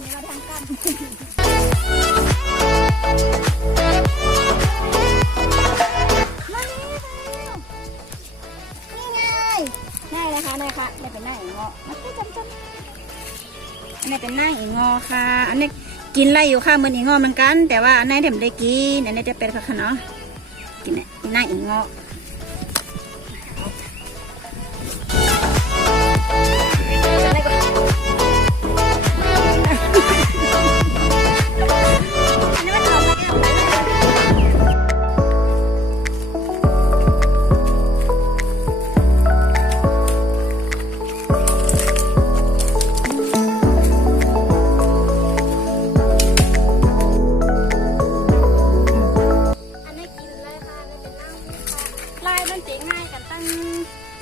วันนี้เราทำกันนี่นะคะนี่เป็นหน้าอีงอมันก็จำอันนี้เป็นหน้าอีงอค่ะอันนี้กินไรอยู่ค่ะเหมือนอีงอเหมือนกันแต่ว่าอันนี้เดี๋ยวไม่ได้กินอันนี้จะเป็นค่ะเนาะกินหน้าอีงอ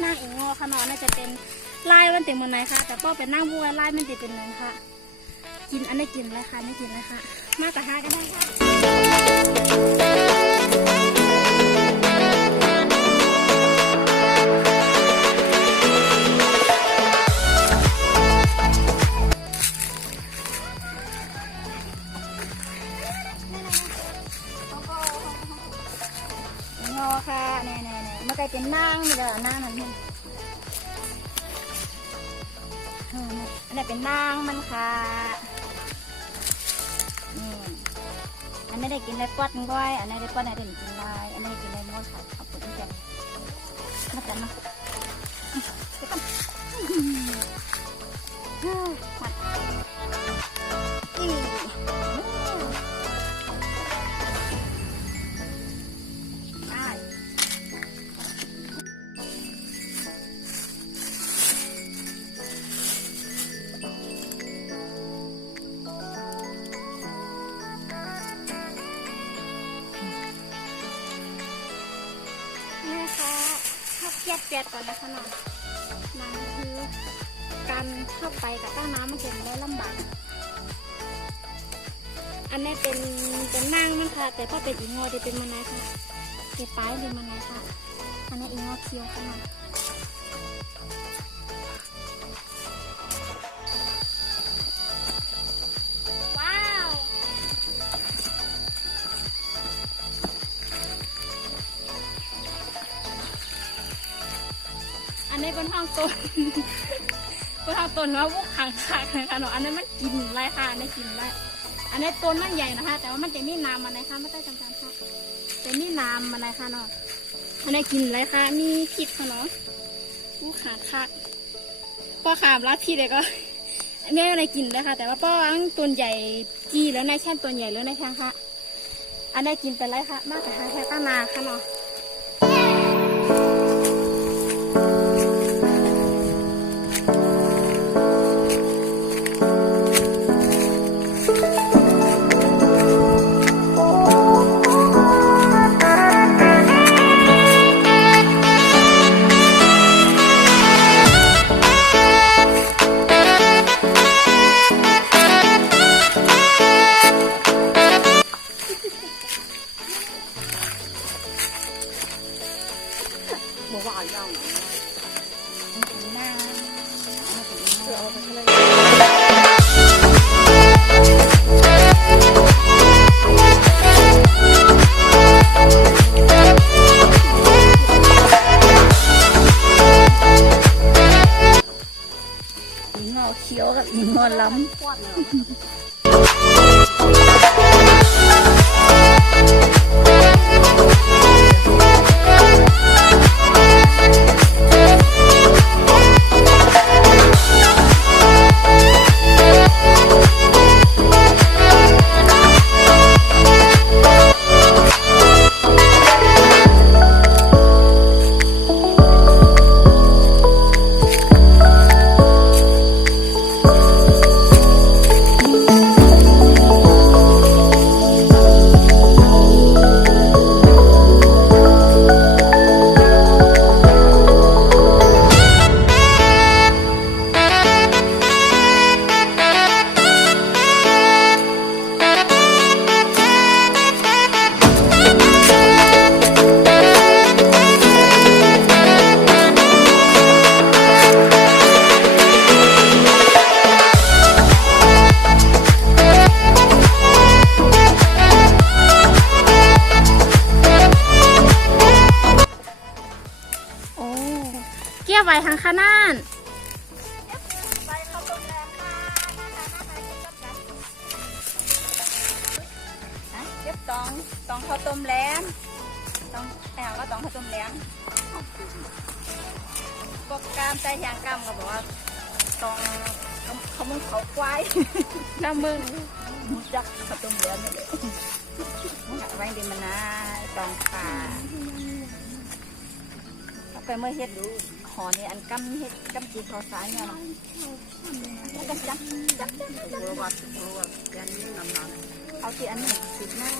หน้าอีงอค่ะเนาะน่าจะเป็นลายมันเต็มหมดเลยค่ะแต่ป้อเป็นหน้าบัวลายมันติดเป็นเลยค่ะกินอันนี้กินเลยค่ะไม่กินเลยค่ะมากกว่าห้าก็ได้ค่ะงอค่ะเนี่ยมันกลายเป็นนางนี่แหละนางนั่นเองอันนี้เป็นนางมันค่ะนี่อันนี้ได้กินได้ปอดก้อยอันนี้ได้ปอดไหนได้กินได้อันนี้กินได้หมดค่ะเอาไปที่จะมากันเนาะเดี๋ยวกันผัดเปียดก่อนนะคะน้องน้ำคือการเข้าไปกับต้าน้ำมันเก็บได้ลำบากอันนี้เป็นนางมันค่ะแต่พอเป็นอีงอจะเป็นมันไหนค่ะเก็บปลายเป็นมันไหนค่ะอันนี้อีงอเคี้ยวค่ะน้องว้าวอันนี้เป็นห้องต้นเป็นห้องต้นว่าพวกขังขาดนะคะเนาะอันนี้มันกินไรค่ะอันนี้กินไรอันนี้ต้นมันใหญ่นะคะแต่ว่ามันจะมีน้ำอะไรคะไม่ได้จำค่ะจะมีน้ำอะไรค่ะเนาะอันนี้กินไรค่ะมีพิษค่ะเนาะผู้ขาดขาดพ่อขามรับพิษเลยก็อันนี้อะไรกินเลยค่ะแต่ว่าป้ออังต้นใหญ่จีแล้วในแค่ต้นใหญ่แล้วในแค่ค่ะอันนี้กินเป็นไรค่ะมากแต่แค่ตั้งนาค่ะเนาะบอกว่าเอาหน้าเอาไปเลยอีงอเขียวกับอีงอล้ำ ใบทางข้างน่านใบข้าวต้มแรงค่ะเก็บตองข้าวต้มแรงตองแต่ว่าตองข้าวต้มแรงก็กามใจยางกามก็บอกว่าตองเขามึงเขาควายน้ำมึงมุจักข้าวต้มแรงนี่เลยไว้ดีมันนะตองป่าไปเมื่อเฮ็ดดูหอนี่อันกำเฮ็ดกำจีเขาสายเนี่ยเนาะแล้วก็จับรัวยันนี่น้ำเอาที่อันนี้ติดหน้า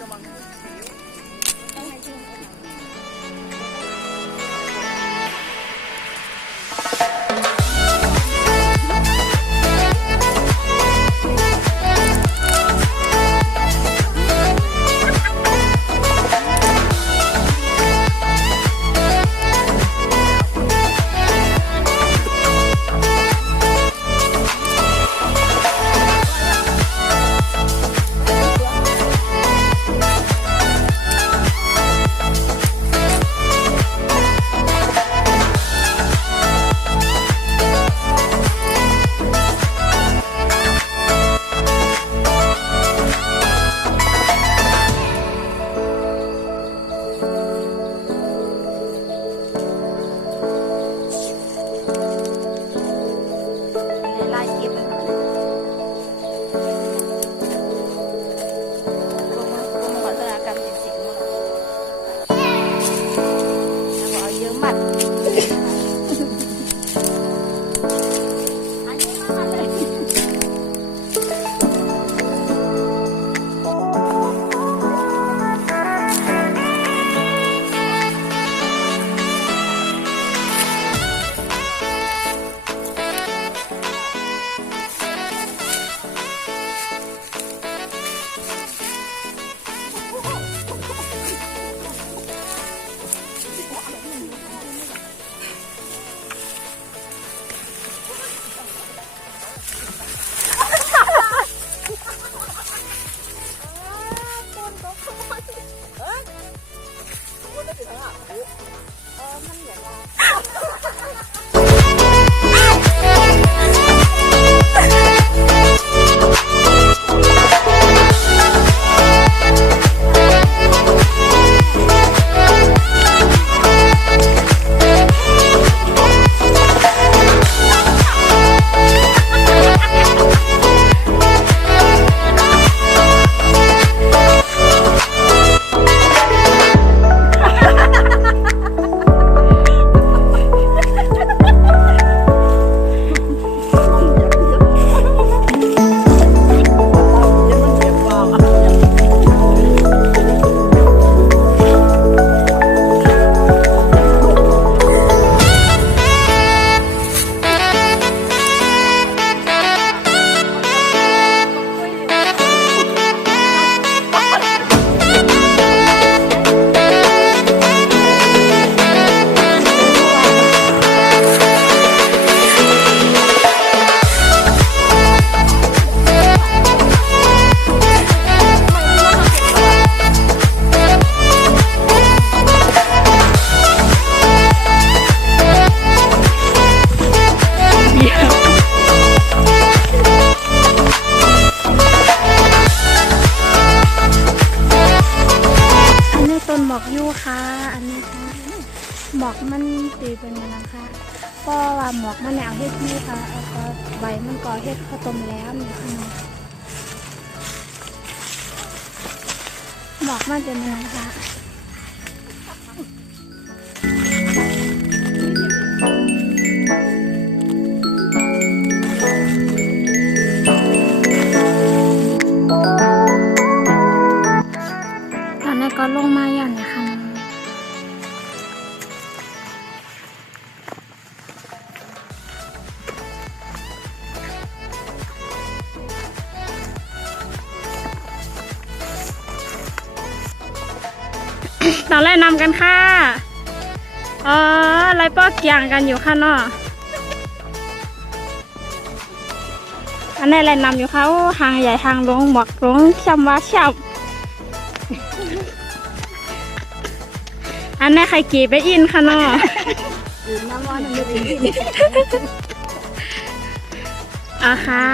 ระวังสิวต้องให้ชุ่มหมอกมันตีเป็นมันนะคะเพราะว่าหมอกมันแนวเฮ็ดนี่ค่ะแล้วก็ใบมันก็เฮ็ดข้าวต้มแล้วนี่ค่ะหมอกมันจะมันนะคะตอนนี้ก็ลงมาอย่างนี้ค่ะตอนแรกนำกันค่ะไรป้อเกี่ยงกันอยู่ค่ะเนาะอันนี้แหละนำอยู่ค่ะทางใหญ่ทางลงหมอกลงช่ำว่าช่ำอันนี้ใครกี่ไปอินค่ะเนาะ น้ำร้อนมันไม่ดี อ่ะค่ะ